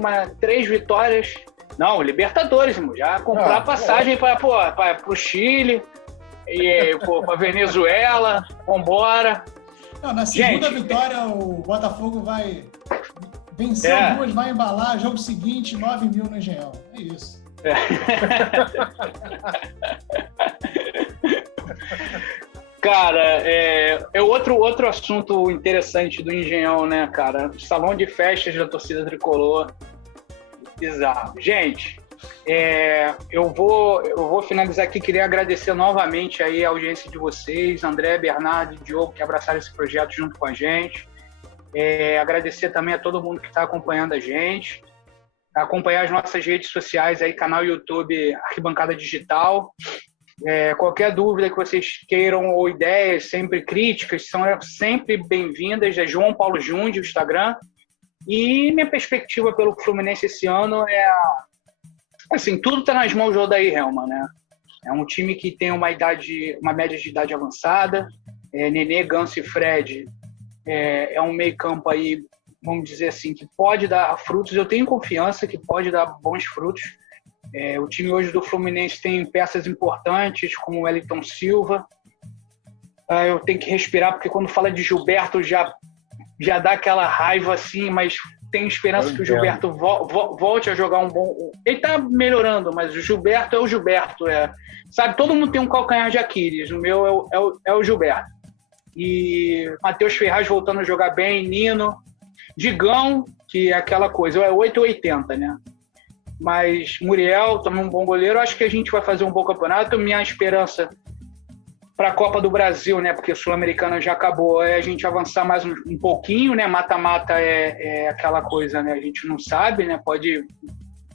3 vitórias, não, Libertadores, já comprar passagem para o Chile, e para Venezuela, vambora. Não, na segunda vitória o Botafogo vai Venceu 2, vai embalar, jogo seguinte, 9 mil no Engenhão. É isso. Cara, é outro assunto interessante do Engenhão, né, cara? Salão de festas da torcida tricolor. Bizarro. Gente, eu vou finalizar aqui. Queria agradecer novamente aí a audiência de vocês, André, Bernardo e Diogo, que abraçaram esse projeto junto com a gente. Agradecer também a todo mundo que está acompanhando a gente. Acompanhar as nossas redes sociais aí, canal YouTube Arquibancada Digital. Qualquer dúvida que vocês queiram ou ideias, sempre críticas, são sempre bem-vindas. É João Paulo Jundi, o Instagram. E minha perspectiva pelo Fluminense esse ano assim, tudo está nas mãos do Odair Hellmann, né? É um time que tem uma média de idade avançada. Nenê, Ganso e Fred é um meio-campo aí, vamos dizer assim, que pode dar frutos. Eu tenho confiança que pode dar bons frutos. O time hoje do Fluminense tem peças importantes, como o Wellington Silva. Eu tenho que respirar, porque quando fala de Gilberto já dá aquela raiva assim, mas tenho esperança que o Gilberto volte a jogar um bom... Ele tá melhorando, mas o Gilberto é o Gilberto. Sabe, todo mundo tem um calcanhar de Aquiles. O meu é o Gilberto. E Matheus Ferraz voltando a jogar bem, Nino, Digão, que é aquela coisa, é 8 ou 80, né? Mas Muriel também um bom goleiro. Acho que a gente vai fazer um bom campeonato. Minha esperança para a Copa do Brasil, né? Porque a Sul-Americana já acabou, a gente avançar mais um pouquinho, né? Mata-mata é aquela coisa, né? A gente não sabe, né? Pode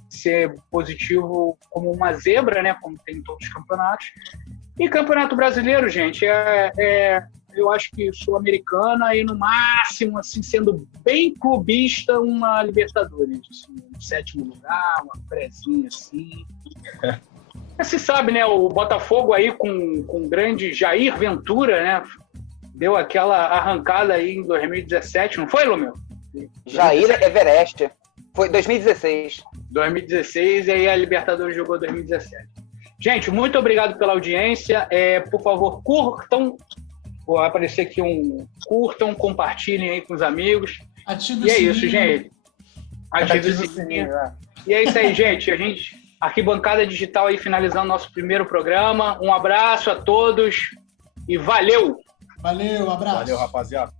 ser positivo como uma zebra, né? Como tem em todos os campeonatos. E Campeonato Brasileiro, gente, eu acho que Sul-Americana e no máximo, assim, sendo bem clubista, uma Libertadores, assim, um 7º lugar, uma prézinha assim. Se sabe, né? O Botafogo aí com o grande Jair Ventura, né? Deu aquela arrancada aí em 2017, não foi, Lomeu? Jair Everest. Foi 2016. 2016 e aí a Libertadores jogou 2017. Gente, muito obrigado pela audiência. Por favor, curtam. Vou aparecer aqui curtam, compartilhem aí com os amigos. Ative e é isso, gente. Ative o sininho. E é isso aí, gente. Arquibancada Digital aí finalizando nosso primeiro programa. Um abraço a todos e valeu! Valeu, abraço. Valeu, rapaziada.